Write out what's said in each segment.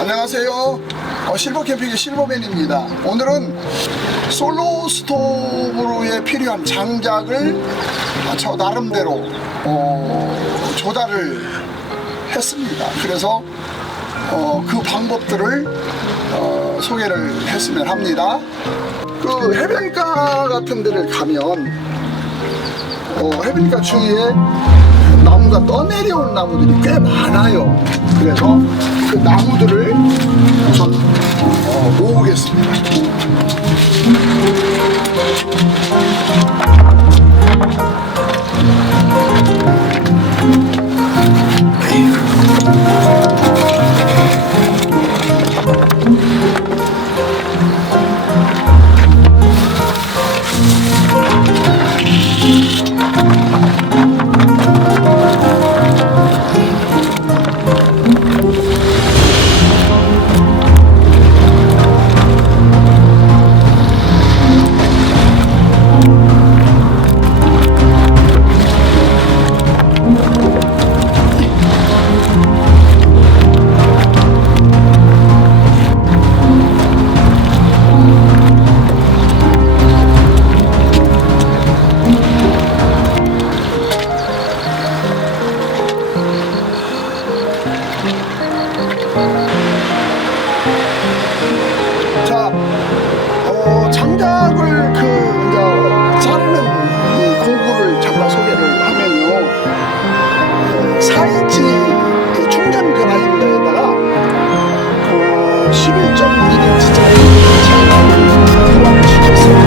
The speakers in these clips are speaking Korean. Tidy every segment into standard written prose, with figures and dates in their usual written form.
안녕하세요. 실버 캠핑의 실버맨입니다. 오늘은 솔로 스토브로에 필요한 장작을 저 나름대로 조달을 했습니다. 그래서 그 방법들을 소개를 했으면 합니다. 그 해변가 같은 데를 가면 해변가 주위에 나무가 떠내려온 나무들이 꽤 많아요. 그래서 그 나무들을 우선 모으겠습니다. 자, 장작을 이제 자르는 이 공구를 잠깐 소개를 하면요. 4인치 충전 그라인더에다가 11.1인치짜리 장작을 교환을 시켰어요.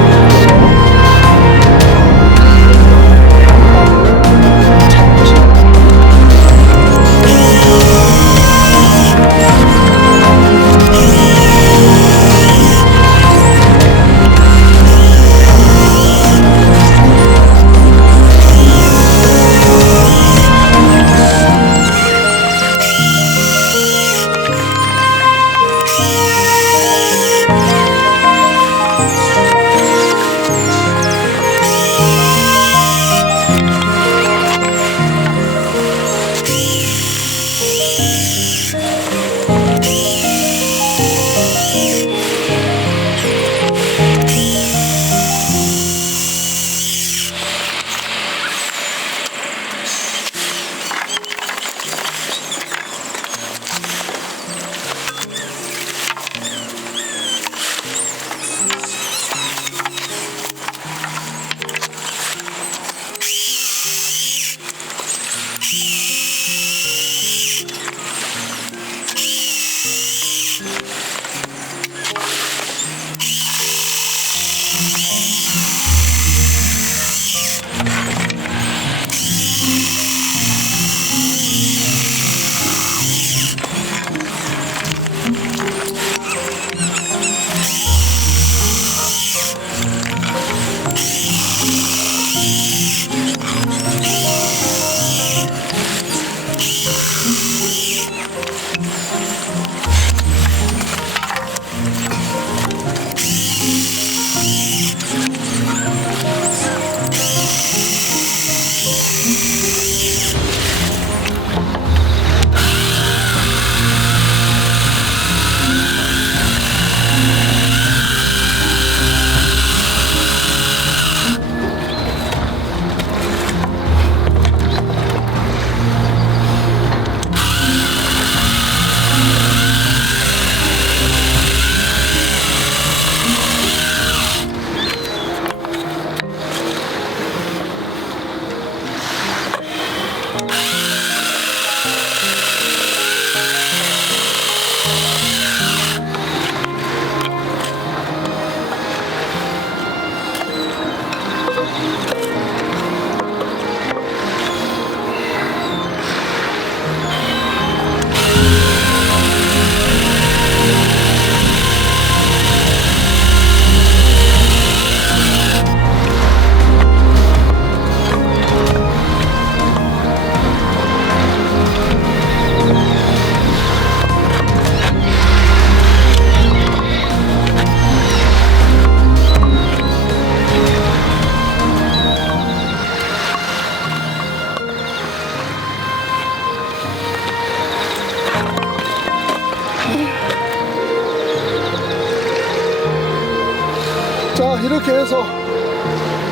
자, 이렇게 해서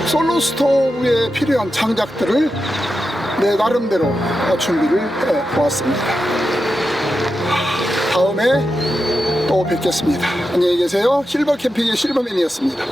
솔로 스토브에 필요한 장작들을 내 나름대로 준비를 해 보았습니다. 다음에 또 뵙겠습니다. 안녕히 계세요. 실버 캠핑의 실버맨이었습니다.